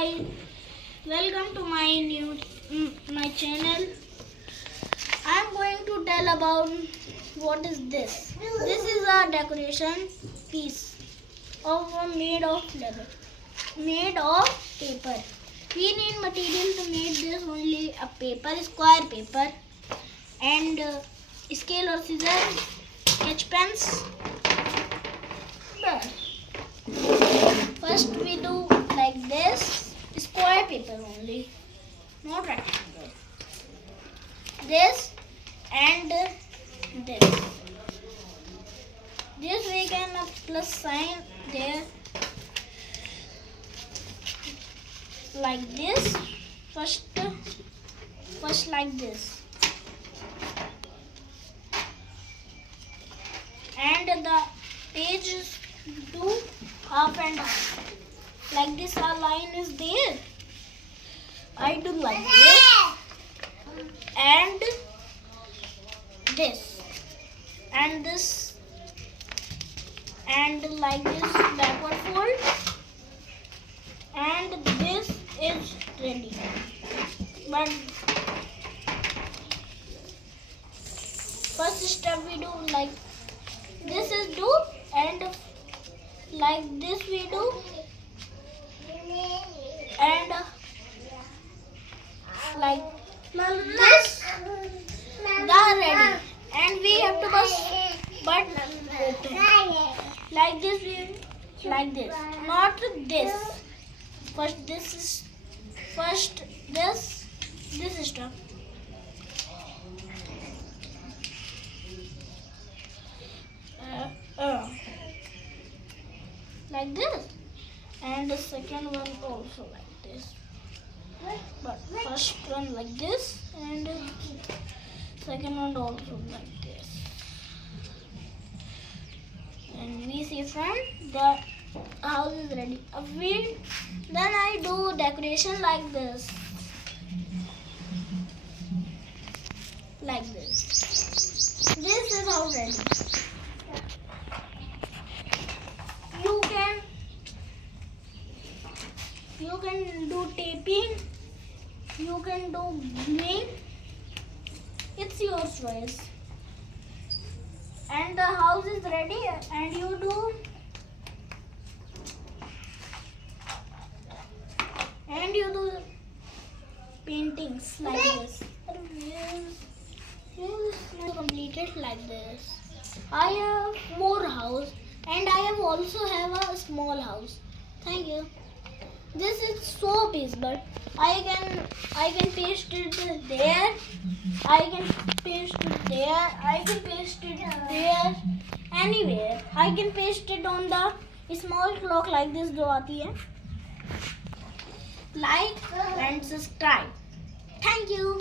guys, welcome to my channel. I'm going to tell about what is this. This is a decoration piece made of leather, made of paper. We need material to make this only a paper, square paper, and scale or scissors, sketch pens. First we do like this, square paper only, not rectangle. This and this. This we can plus sign there like this. First like this, and the pages do half and half. Like this, our line is there. I do like this and this and this and like this backward fold, and this is ready. But first step we do like this is do, and like this we do, and like this, they ready, and we have to but open like this. We like this, not this. First this stuff. Like this, and the second one also like this, but first one like this, and second one also like this. And we see front, the house is ready. Then I do decoration like this, this is how ready. You can do taping, you can do gluing, it's your choice. And the house is ready, and you do paintings like this. Completed like this. I have more house, and I have also have a small house. Thank you. This is Showpiece, but I can paste it there. I can paste it there. I can paste it there. Anywhere. I can paste it on the small clock like this जो आती है. Like and subscribe. Thank you.